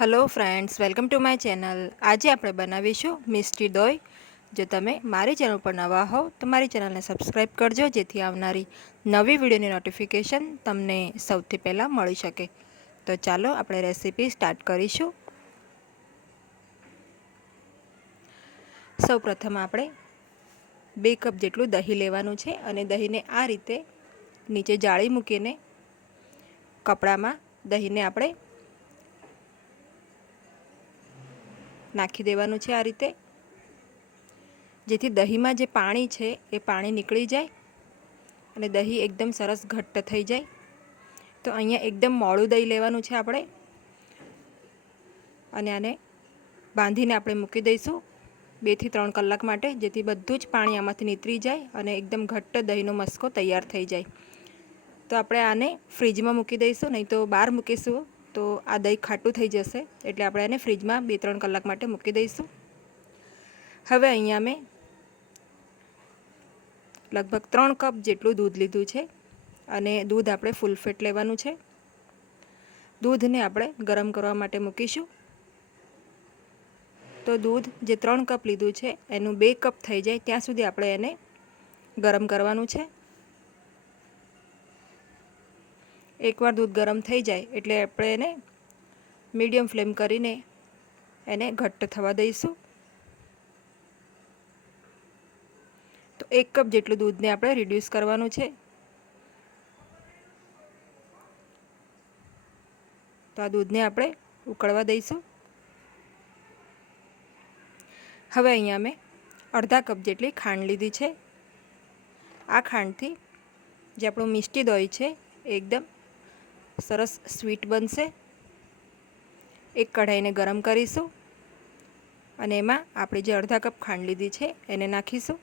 Hello friends welcome to my channel આજે આપણે બનાવીશું મિસ્ટી દોઈ. જો તમે મારી ચેનલ પર નવા હોવ તો મારી ચેનલને સબસ્ક્રાઈબ કરજો, જેથી આવનારી નવી વિડીયોની નોટિફિકેશન તમને સૌથી પહેલાં મળી શકે. તો ચાલો આપણે રેસીપી સ્ટાર્ટ કરીશું. સૌ પ્રથમ આપણે બે કપ જેટલું દહીં લેવાનું છે અને દહીંને આ રીતે નીચે જાળી મૂકીને કપડામાં દહીંને આપણે નાખી દેવાનું છે આ રીતે. જેથી દહીંમાં જે પાણી છે એ પાણી નીકળી જાય અને દહીં એકદમ સરસ ઘટ્ટ થઈ જાય. તો અહીંયા એકદમ મોડું દહીં લેવાનું છે આપણે. અને આને બાંધીને આપણે મૂકી દઈશું બેથી ત્રણ કલાક માટે, જેથી બધું જ પાણી આમાંથી નીતરી જાય અને એકદમ ઘટ્ટ દહીંનો મસ્કો તૈયાર થઈ જાય. તો આપણે આને ફ્રીજમાં મૂકી દઈશું, નહીં તો બહાર મૂકીશું. તો આ દહીં ખાટું થઈ જશે એટલે આપણે એને ફ્રીજમાં બે ત્રણ કલાક માટે મૂકી દઈશું. હવે અહીંયા મેં લગભગ ત્રણ કપ જેટલું દૂધ લીધું છે અને દૂધ આપણે ફૂલ ફેટ લેવાનું છે. દૂધને આપણે ગરમ કરવા માટે મૂકીશું. તો દૂધ જે ત્રણ કપ લીધું છે એનું બે કપ થઈ જાય ત્યાં સુધી આપણે એને ગરમ કરવાનું છે. એકવાર દૂધ ગરમ થઈ જાય એટલે આપણે એને મીડિયમ ફ્લેમ કરીને એને ઘટ્ટ થવા દઈશું. તો એક કપ જેટલું દૂધને આપણે રિડ્યુસ કરવાનું છે. તો આ દૂધને આપણે ઉકળવા દઈશું. હવે અહીંયા મેં અડધા કપ જેટલી ખાંડ લીધી છે. આ ખાંડથી જે આપણું મિષ્ટી દોય છે એકદમ સરસ સ્વીટ બનશે. એક કઢાઈને ગરમ કરીશું અને એમાં આપણે જે અડધા કપ ખાંડ લીધી છે એને નાખીશું.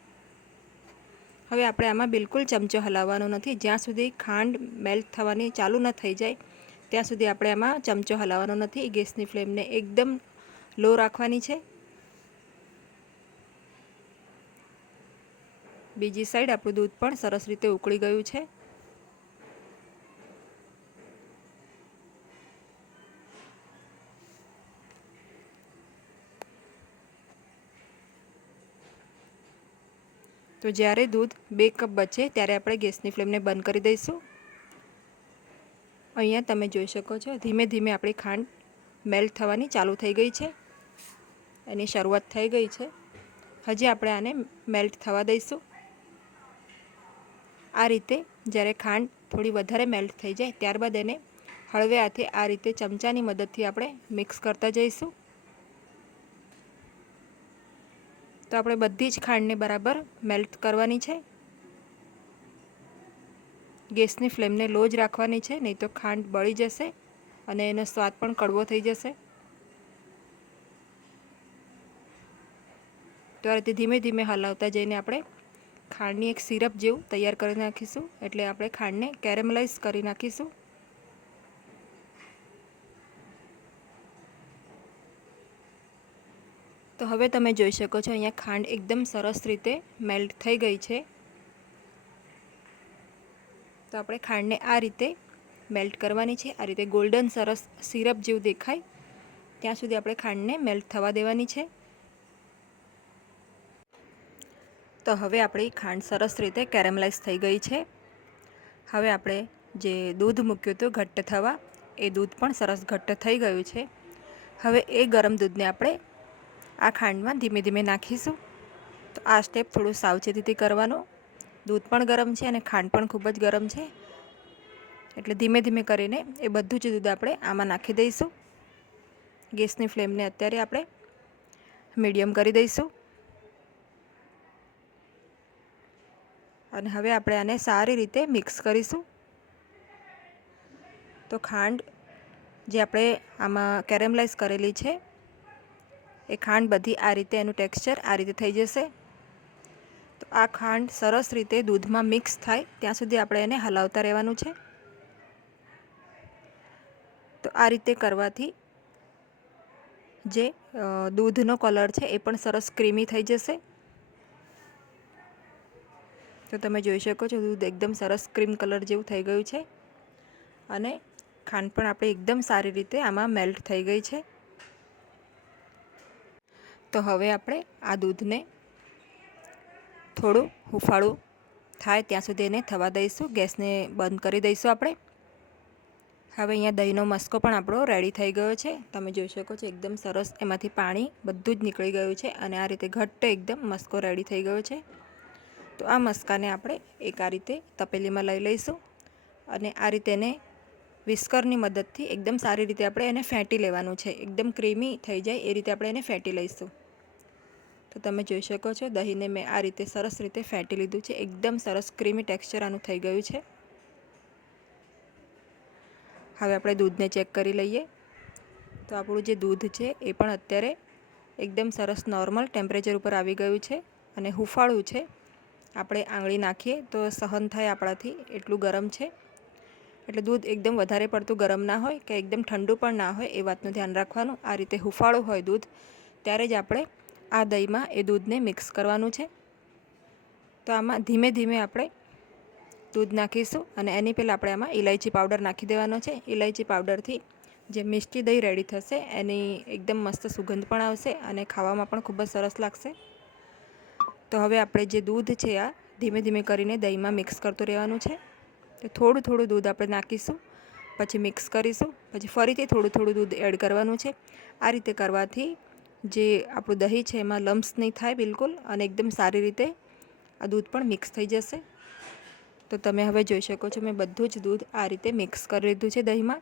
હવે આપણે આમાં બિલકુલ ચમચો હલાવવાનો નથી. જ્યાં સુધી ખાંડ મેલ્ટ થવાની ચાલુ ન થઈ જાય, ત્યાં સુધી આપણે આમાં ચમચો હલાવવાનો નથી. ગેસની ફ્લેમને એકદમ લો રાખવાની છે. બીજી સાઈડ આપણું દૂધ પણ સરસ રીતે ઉકળી ગયું છે. તો જ્યારે દૂધ બે કપ બચે ત્યારે આપણે ગેસની ફ્લેમને બંધ કરી દઈશું. અહીંયા તમે જોઈ શકો છો, ધીમે ધીમે આપણી ખાંડ મેલ્ટ થવાની ચાલુ થઈ ગઈ છે. એની શરૂઆત થઈ ગઈ છે. હજી આપણે આને મેલ્ટ થવા દઈશું. આ રીતે જ્યારે ખાંડ થોડી વધારે મેલ્ટ થઈ જાય, ત્યારબાદ એને હળવે હાથે આ રીતે ચમચાની મદદથી આપણે મિક્સ કરતા જઈશું. તો આપણે બધી જ ખાંડને બરાબર મેલ્ટ કરવાની છે. ગેસની ફ્લેમને લો જ રાખવાની છે, નહીં તો ખાંડ બળી જશે અને એનો સ્વાદ પણ કડવો થઈ જશે. તો આ રીતે ધીમે ધીમે હલાવતા જઈને આપણે ખાંડની એક સિરપ જેવું તૈયાર કરી નાખીશું. એટલે આપણે ખાંડને કેરેમલાઇઝ કરી નાખીશું. તો હવે તમે જોઈ શકો છો, અહીંયા ખાંડ એકદમ સરસ રીતે મેલ્ટ થઈ ગઈ છે. તો આપણે ખાંડને આ રીતે મેલ્ટ કરવાની છે, આ રીતે ગોલ્ડન સરસ સિરપ જેવું દેખાય. ત્યાં સુધી આપણે ખાંડને મેલ્ટ થવા દેવાની છે. તો હવે આપણી ખાંડ સરસ રીતે કેરેમલાઇઝ થઈ ગઈ છે. હવે આપણે જે દૂધ મૂક્યું હતું ઘટ્ટ થવા, એ દૂધ પણ સરસ ઘટ્ટ થઈ ગયું છે. હવે એ ગરમ દૂધને આપણે આ ખાંડમાં ધીમે ધીમે નાખીશું. તો આ સ્ટેપ થોડું સાવચેતીથી કરવાનું. દૂધ પણ ગરમ છે અને ખાંડ પણ ખૂબ જ ગરમ છે. એટલે ધીમે ધીમે કરીને એ બધું જ દૂધ આપણે આમાં નાખી દઈશું. ગેસની ફ્લેમને અત્યારે આપણે મીડિયમ કરી દઈશું. અને હવે આપણે આને સારી રીતે મિક્સ કરીશું. તો ખાંડ જે આપણે આમાં કેરેમલાઇઝ કરેલી છે એ ખાંડ બધી આ રીતે એનું ટેક્સચર આ રીતે થઈ જશે. તો આ ખાંડ સરસ રીતે દૂધમાં મિક્સ થાય, ત્યાં સુધી આપણે એને હલાવતા રહેવાનું છે. તો આ રીતે કરવાથી જે દૂધનો કલર છે એ પણ સરસ ક્રીમી થઈ જશે. તો તમે જોઈ શકો છો દૂધ એકદમ સરસ ક્રીમ કલર જેવું થઈ ગયું છે. અને ખાંડ પણ આપણે એકદમ સારી રીતે આમાં મેલ્ટ થઈ ગઈ છે. તો હવે આપણે આ દૂધને થોડું હુંફાળું થાય ત્યાં સુધી એને થવા દઈશું. ગેસને બંધ કરી દઈશું આપણે. હવે અહીંયા દહીંનો મસ્કો પણ આપણો રેડી થઈ ગયો છે. તમે જોઈ શકો છો એકદમ સરસ એમાંથી પાણી બધું જ નીકળી ગયું છે અને આ રીતે ઘટ્ટ એકદમ મસ્કો રેડી થઈ ગયો છે. તો આ મસ્કાને આપણે એક આ રીતે તપેલીમાં લઈ લઈશું અને આ રીતે એને વિસ્કરની મદદથી એકદમ સારી રીતે આપણે એને ફેંટી લેવાનું છે. એકદમ ક્રીમી થઈ જાય એ રીતે આપણે એને ફેંટી લઈશું. તો તમે જોઈ શકો છો, દહીંને મેં આ રીતે સરસ રીતે ફેંટી લીધું છે. એકદમ સરસ ક્રીમી ટેક્સચર આનું થઈ ગયું છે. હવે આપણે દૂધને ચેક કરી લઈએ. તો આપણું જે દૂધ છે એ પણ અત્યારે એકદમ સરસ નોર્મલ ટેમ્પરેચર ઉપર આવી ગયું છે અને હુંફાળું છે. આપણે આંગળી નાખીએ તો સહન થાય આપણાથી, એટલું ગરમ છે. એટલે દૂધ એકદમ વધારે પડતું ગરમ ના હોય કે એકદમ ઠંડુ પણ ના હોય એ વાતનું ધ્યાન રાખવાનું. આ રીતે હુફાળું હોય દૂધ, ત્યારે જ આપણે આ દહીંમાં એ દૂધને મિક્સ કરવાનું છે. તો આમાં ધીમે ધીમે આપણે દૂધ નાખીશું અને એની પહેલાં આપણે આમાં ઇલાયચી પાવડર નાખી દેવાનો છે. ઇલાયચી પાવડરથી જે મિષ્ટી દહીં રેડી થશે, એની એકદમ મસ્ત સુગંધ પણ આવશે અને ખાવામાં પણ ખૂબ જ સરસ લાગશે. તો હવે આપણે જે દૂધ છે આ ધીમે ધીમે કરીને દહીંમાં મિક્સ કરતું રહેવાનું છે. તો થોડું થોડું દૂધ આપણે નાખીશું, પછી મિક્સ કરીશું, પછી ફરીથી થોડું થોડું દૂધ એડ કરવાનું છે. આ રીતે કરવાથી જે આપણું દહીં છે એમાં લમ્સ નહીં થાય બિલકુલ અને એકદમ સારી રીતે આ દૂધ પણ મિક્સ થઈ જશે. તો તમે હવે જોઈ શકો છો મેં બધું જ દૂધ આ રીતે મિક્સ કરી લીધું છે દહીંમાં.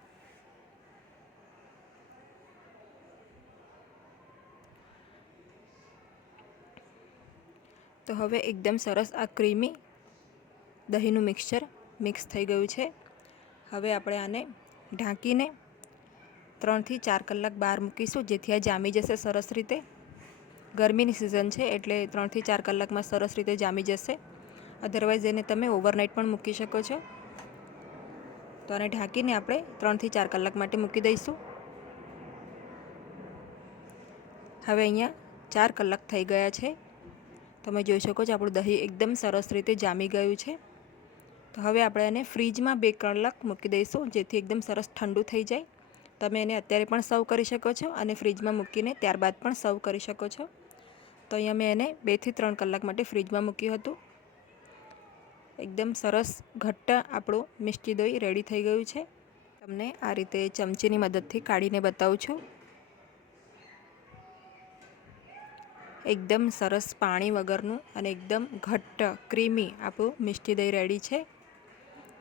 તો હવે એકદમ સરસ આ ક્રીમી દહીંનું મિક્સચર મિક્સ થઈ ગયું છે. હવે આપણે આને ઢાંકીને ત્રણથી ચાર કલાક બહાર મૂકીશું, જેથી આ જામી જશે સરસ રીતે. ગરમીની સિઝન છે એટલે ત્રણથી ચાર કલાકમાં સરસ રીતે જામી જશે. અધરવાઇઝ એને તમે ઓવરનાઇટ પણ મૂકી શકો છો. તો આને ઢાંકીને આપણે ત્રણથી ચાર કલાક માટે મૂકી દઈશું. હવે અહીંયા ચાર કલાક થઈ ગયા છે. તમે જોઈ શકો છો આપણું દહીં એકદમ સરસ રીતે જામી ગયું છે. તો હવે આપણે એને ફ્રીજમાં બે કલાક મૂકી દઈશું, જેથી એકદમ સરસ ઠંડુ થઈ જાય. તમે એને અત્યારે પણ સર્વ કરી શકો છો અને ફ્રીજમાં મૂકીને ત્યારબાદ પણ સર્વ કરી શકો છો. તો અહીંયા મેં એને બેથી ત્રણ કલાક માટે ફ્રીજમાં મૂક્યું હતું. એકદમ સરસ ઘટ્ટ આપણું મિષ્ટી દહીં રેડી થઈ ગયું છે. તમને આ રીતે ચમચીની મદદથી કાઢીને બતાવું છું. એકદમ સરસ પાણી વગરનું અને એકદમ ઘટ્ટ, ક્રીમી આપણું મિષ્ટી દહીં રેડી છે.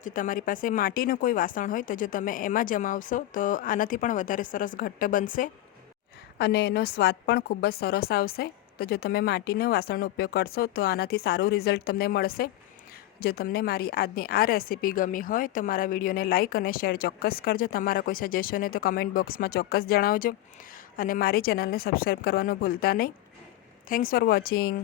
જો તમારી પાસે માટીનું કોઈ વાસણ હોય તો જો તમે એમાં જમાવશો તો આનાથી પણ વધારે સરસ ઘટ્ટ બનશે. અને એનો સ્વાદ પણ ખૂબ જ સરસ આવશે. તો જો તમે માટીના વાસણનો ઉપયોગ કરશો તો આનાથી સારું રિઝલ્ટ તમને મળશે. જો તમને મારી આજની આ રેસીપી ગમી હોય તો મારા વિડીયોને લાઇક અને શેર ચોક્કસ કરજો. તમારા કોઈ સજેશન હોય તો કમેન્ટ બોક્સમાં ચોક્કસ જણાવજો. અને મારી ચેનલને સબસ્ક્રાઈબ કરવાનું ભૂલતા નહીં. Thanks for watching